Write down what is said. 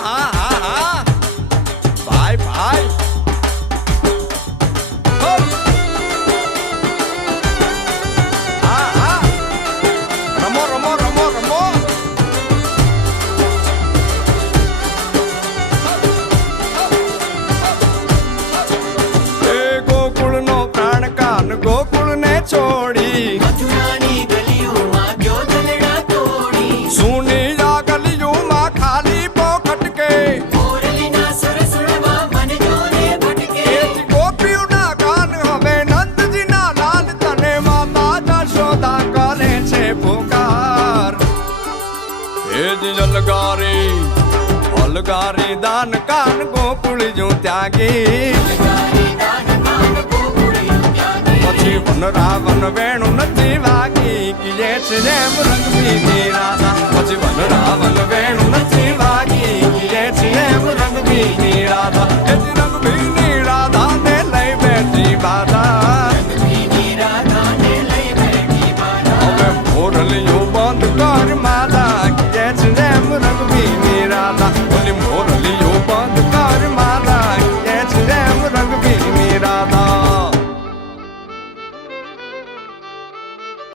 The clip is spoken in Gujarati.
હા ભાઈ ભાઈ રમો રમો રમો રમો ગોકુળનો પ્રાણ કાન ગોકુળ ને છોડી મથુરાની ગલીઓમાં ગયો દલડા તોડી સુની આ ગલીઓમાં ખાલી પોખટ કે મોરલીના સુર સુરવા મન જોને ભટકે ગોપીઓના કાન હવે નંદજીના લાલ તને માતા જશોદા કરે છે પુકાર એ જ અલગારી દાન કાન ગોકુળ જો ત્યાગી પછી વન રાવણ વેણું નથી વાગી કીએ છે જેમ રંગબીની રાધા પછી વન રાવણ વેણું નથી વાગી કીએ છે જેમ રંગબીની રાધા એ જ રંગબીની રાધા ને લઈ બેઠી બાધા હવે મોરલીઓ બંધ કર